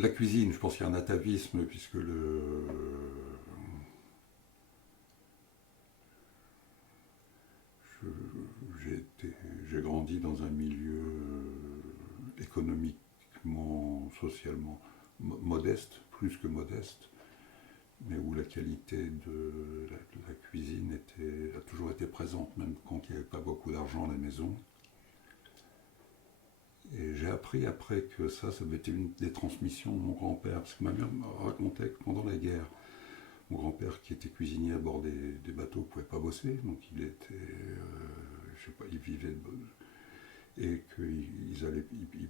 la cuisine, je pense qu'il y a un atavisme, puisque j'ai grandi dans un milieu économiquement, socialement modeste, plus que modeste, mais où la qualité de la cuisine a toujours été présente, même quand il n'y avait pas beaucoup d'argent à la maison. Et j'ai appris après que ça avait été une des transmissions de mon grand-père, parce que ma mère me racontait que pendant la guerre, mon grand-père, qui était cuisinier à bord des bateaux, ne pouvait pas bosser, donc il était, je sais pas, il vivait et qu'ils allaient, ils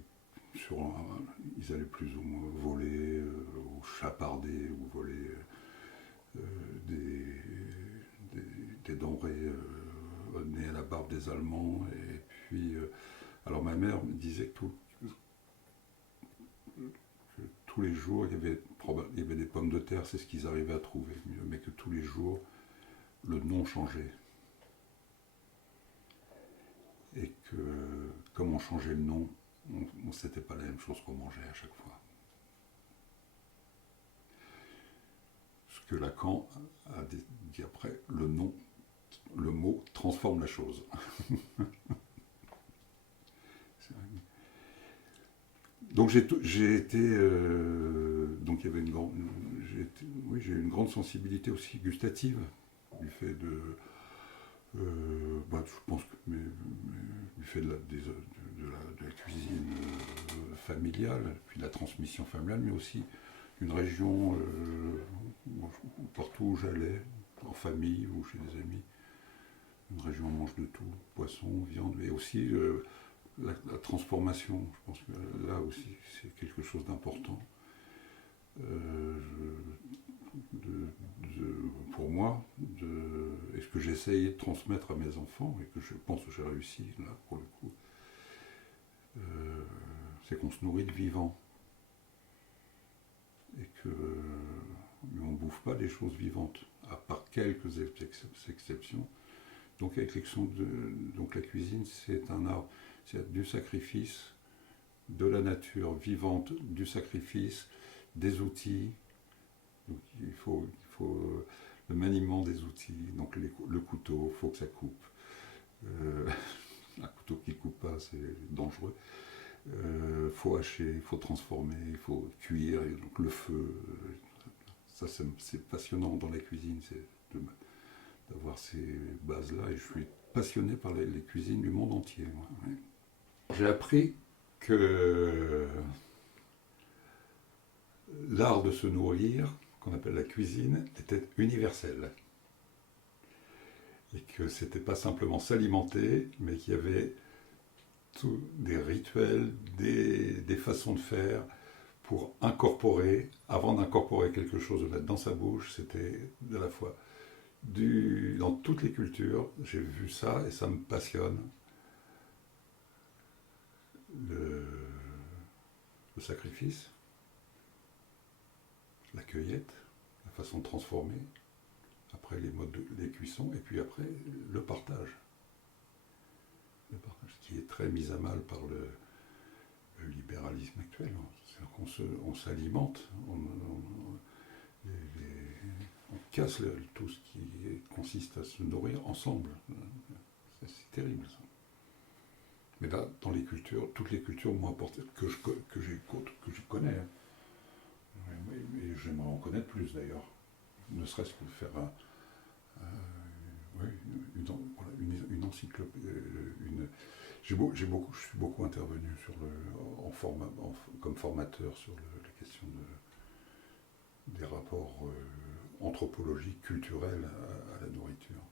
allaient plus ou moins voler ou chaparder ou voler euh, des, des, des denrées nées à la barbe des Allemands. Et puis, alors ma mère me disait que tous les jours, il y avait des pommes de terre, c'est ce qu'ils arrivaient à trouver, mais que tous les jours, le nom changeait. Et que, comme on changeait le nom, c'était pas la même chose qu'on mangeait à chaque fois. Ce que Lacan a dit après, le mot transforme la chose. Donc j'ai été, donc il y avait j'ai eu une grande sensibilité aussi gustative du fait je pense que du fait de la cuisine familiale, puis de la transmission familiale, mais aussi une région, partout où j'allais, en famille ou chez des amis, une région où on mange de tout, poisson, viande, mais aussi la transformation. Je pense que là aussi c'est quelque chose d'important. Pour moi, et ce que j'ai essayé de transmettre à mes enfants, et que je pense que j'ai réussi là pour le coup, c'est qu'on se nourrit de vivant. Et que on ne bouffe pas des choses vivantes, à part quelques exceptions. Donc, donc la cuisine, c'est un art, c'est du sacrifice, de la nature vivante, du sacrifice, des outils. Donc il faut le maniement des outils. Donc le couteau, il faut que ça coupe. Un couteau qui ne coupe pas, c'est dangereux. Il faut hacher, il faut transformer, il faut cuire. Et donc le feu, ça c'est passionnant dans la cuisine, c'est d'avoir ces bases-là. Et je suis passionné par les cuisines du monde entier. Ouais. J'ai appris que l'art de se nourrir, qu'on appelle la cuisine, était universel. Et que c'était pas simplement s'alimenter, mais qu'il y avait des rituels, des façons de faire pour incorporer, avant d'incorporer quelque chose de mettre dans sa bouche, c'était de la fois dans toutes les cultures, j'ai vu ça et ça me passionne. Le sacrifice, la cueillette, la façon de transformer, après les modes de cuisson, et puis après le partage. Le partage qui est très mis à mal par le libéralisme actuel. C'est-à-dire qu'on s'alimente, on casse tout ce qui consiste à se nourrir ensemble. C'est terrible ça. Mais là, dans les cultures, toutes les cultures m'ont apporté, que je connais, et j'aimerais en connaître plus d'ailleurs, ne serait-ce que faire une encyclopédie. Je suis beaucoup intervenu comme formateur sur la question des rapports anthropologiques, culturels à la nourriture.